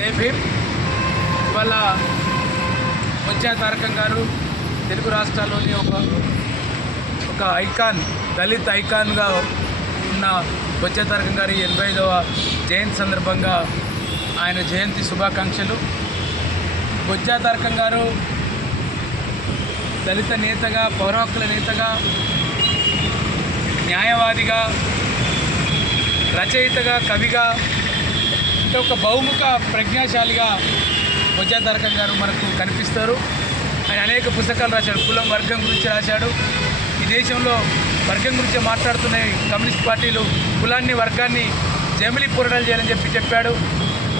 జై భీమ్. ఇవాళ బొజ్జా తారకం గారు తెలుగు రాష్ట్రాల్లోని ఒక ఐకాన్, దళిత్ ఐకాన్గా ఉన్న బొజ్జా తారకం గారి 85వ జయంతి సందర్భంగా ఆయన జయంతి శుభాకాంక్షలు. బొజ్జా తారకం గారు దళిత నేతగా, పౌర హక్కుల నేతగా, న్యాయవాదిగా, రచయితగా, కవిగా, అంటే ఒక బహుముఖ ప్రజ్ఞాశాలిగా బొజ్జా తారకం గారు మనకు కనిపిస్తారు. ఆయన అనేక పుస్తకాలు రాశాడు. కులం, వర్గం గురించి రాశాడు. ఈ దేశంలో వర్గం గురించి మాట్లాడుతున్న కమ్యూనిస్ట్ పార్టీలు కులాన్ని, వర్గాన్ని జమిలి పోరాటాలు చేయాలని చెప్పాడు.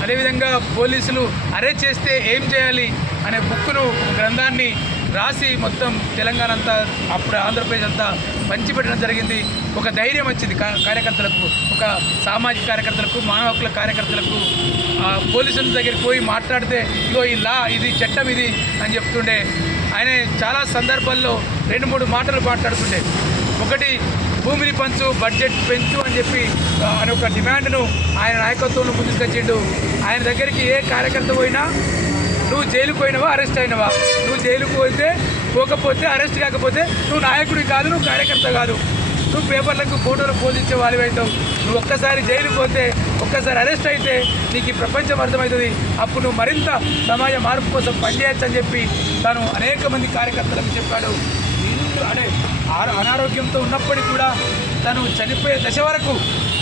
అదేవిధంగా పోలీసులు అరెస్ట్ చేస్తే ఏం చేయాలి అనే బుక్కును, గ్రంథాన్ని రాసి మొత్తం తెలంగాణ అంతా, అప్పుడు ఆంధ్రప్రదేశ్ అంతా పంచిపెట్టడం జరిగింది. ఒక ధైర్యం వచ్చింది కార్యకర్తలకు, ఒక సామాజిక కార్యకర్తలకు, మానవ హక్కుల కార్యకర్తలకు. పోలీసుల దగ్గరికి పోయి మాట్లాడితే ఇగో ఈ లా, ఇది చట్టం, ఇది అని చెప్తుండే. ఆయన చాలా సందర్భాల్లో 2-3 మాటలు మాట్లాడుతుండే. ఒకటి, భూమిని పంచు, బడ్జెట్ పెంచు అని చెప్పి అని ఒక డిమాండ్ను ఆయన నాయకత్వంలో ముందుకొచ్చిండు. ఆయన దగ్గరికి ఏ కార్యకర్త పోయినా, నువ్వు జైలుకు పోయినవా, అరెస్ట్ అయినవా, నువ్వు జైలుకు పోకపోతే, అరెస్ట్ కాకపోతే నువ్వు నాయకుడి కాదు, నువ్వు కార్యకర్త కాదు, నువ్వు పేపర్లకు ఫోటోలు పోజించే వాళ్ళు అవుతావు. నువ్వు ఒక్కసారి జైలుకు పోతే, ఒక్కసారి అరెస్ట్ అయితే నీకు ఈ ప్రపంచం అర్థమవుతుంది. అప్పుడు నువ్వు మరింత సమాజ మార్పు కోసం పనిచేయచ్చు అని చెప్పి తాను అనేక మంది కార్యకర్తలకు చెప్పాడు. అంటే అనారోగ్యంతో ఉన్నప్పటికీ కూడా తను చనిపోయే దశ వరకు,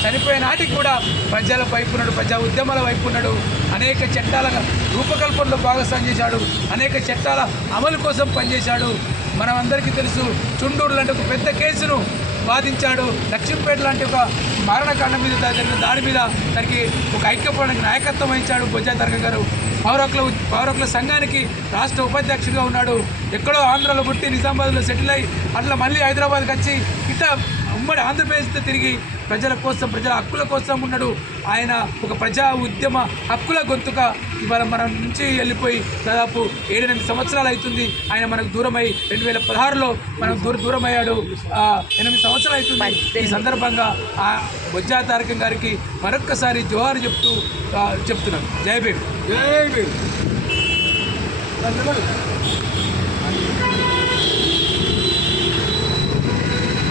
చనిపోయే నాటికి కూడా ప్రజల వైపు ఉన్నాడు, ప్రజా ఉద్యమాల వైపు ఉన్నాడు. అనేక చట్టాల రూపకల్పనలో భాగస్వామ్యం చేశాడు. అనేక చట్టాల అమలు కోసం పనిచేశాడు. మనం అందరికీ తెలుసు, చుండూరు లాంటి ఒక పెద్ద కేసును వాదించాడు. లక్ష్మీపేట లాంటి ఒక మారణకాండం మీద జరిగిన దాడి మీద తనకి ఒక ఐక్యపడానికి నాయకత్వం వహించాడు బొజ్జా తారకం గారు. పౌరకుల సంఘానికి రాష్ట్ర ఉపాధ్యక్షుడిగా ఉన్నాడు. ఎక్కడో ఆంధ్రాలో పుట్టి నిజామాబాద్లో సెటిల్ అయ్యి అట్లా మళ్ళీ హైదరాబాద్కి వచ్చి ఇట్లా ఉమ్మడి ఆంధ్రప్రదేశ్తో తిరిగి ప్రజల కోసం, ప్రజల హక్కుల కోసం ఉన్నాడు. ఆయన ఒక ప్రజా ఉద్యమ హక్కుల గొంతుక. ఇవాళ మనం నుంచి వెళ్ళిపోయి దాదాపు 7-8 సంవత్సరాలు అవుతుంది. ఆయన మనకు దూరమై 2016లో మనం దూరం అయ్యాడు. 8 సంవత్సరాలు అవుతుంది. ఈ సందర్భంగా ఆ బొజ్జా తారకం గారికి మరొక్కసారి జోహారు చెప్తున్నాను. జై భీమ్. జై భీమ్.